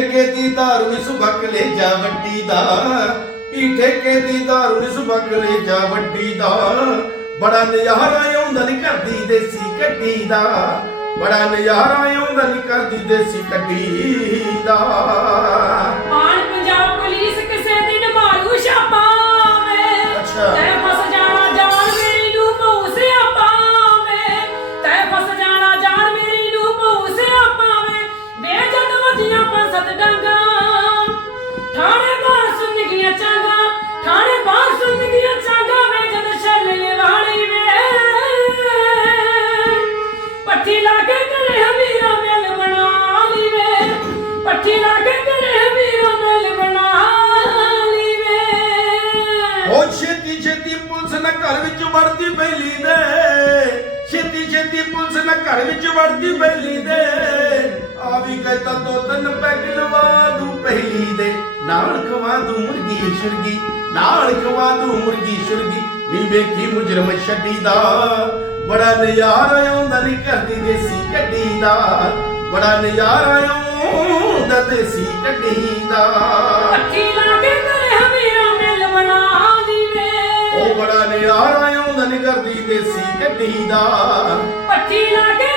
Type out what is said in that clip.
ਠੇਕੇ ਦੀ ਦਾਰੂ ਇਸ ਬਕਲੇ ਜਾ ਵੱਡੀ ਦਾ। ਪੀ ਠੇਕੇ ਦੀ ਦਾਰੂ ਇਸ ਬਕਲੇ ਜਾ ਵੱਡੀ ਦਾ। ਬੜਾ ਨਜ਼ਾਰਾ ਆਉਂਦਾ ਨੀ ਕਰਦੀ ਦੇਸੀ ਕੱਢੀ ਦਾ। ਬੜਾ ਨਜ਼ਾਰਾ ਆਉਂਦਾ ਨੀ ਕਰਦੀ ਦੇਸੀ ਕੱਢੀ ਦਾ। ਘਰ ਵਿੱਚ ਵੜਦੀ ਬੈਲੀ ਦੇ। ਛੇਤੀ ਛੇਤੀ ਪੁਲਿਸ ਨਾ ਘਰ ਵਿੱਚ ਵੜਦੀ ਬੈਲੀ ਦੇ। ਆ ਵੀ ਗਏ ਤਾਂ ਦੋ ਤਿੰਨ ਪੈਗ ਲਵਾ ਦੂੰ ਪਹਿਲੀ ਦੇ। ਨਾਲ ਖਵਾ ਦੂੰ ਮੁਰਗੀ ਸ਼ੁਰਗੀ ਨਾਲ ਖਵਾ ਦੂੰ ਮੁਰਗੀ ਸ਼ੁਰਗੀ ਨੀ ਵੇਖੀ ਮੁਜਰਮ ਛੱਡੀ ਦਾ। ਬੜਾ ਨਜ਼ਾਰਾ ਆਉਂਦਾ ਨੀ ਕਰਦੀ ਦੇਸੀ ਕੱਢੀ ਦਾ। ਬੜਾ ਨਜ਼ਾਰਾ ਆਉਂਦਾ ਦੇਸੀ ਕੱਢੀ ਦਾ। ਪੱਠੀ ਗੱਲ ਕਰਦੀ ਦੇਸੀ ਕੱਢੀ ਦਾ ਪੱਠੀ ਲਾ ਕੇ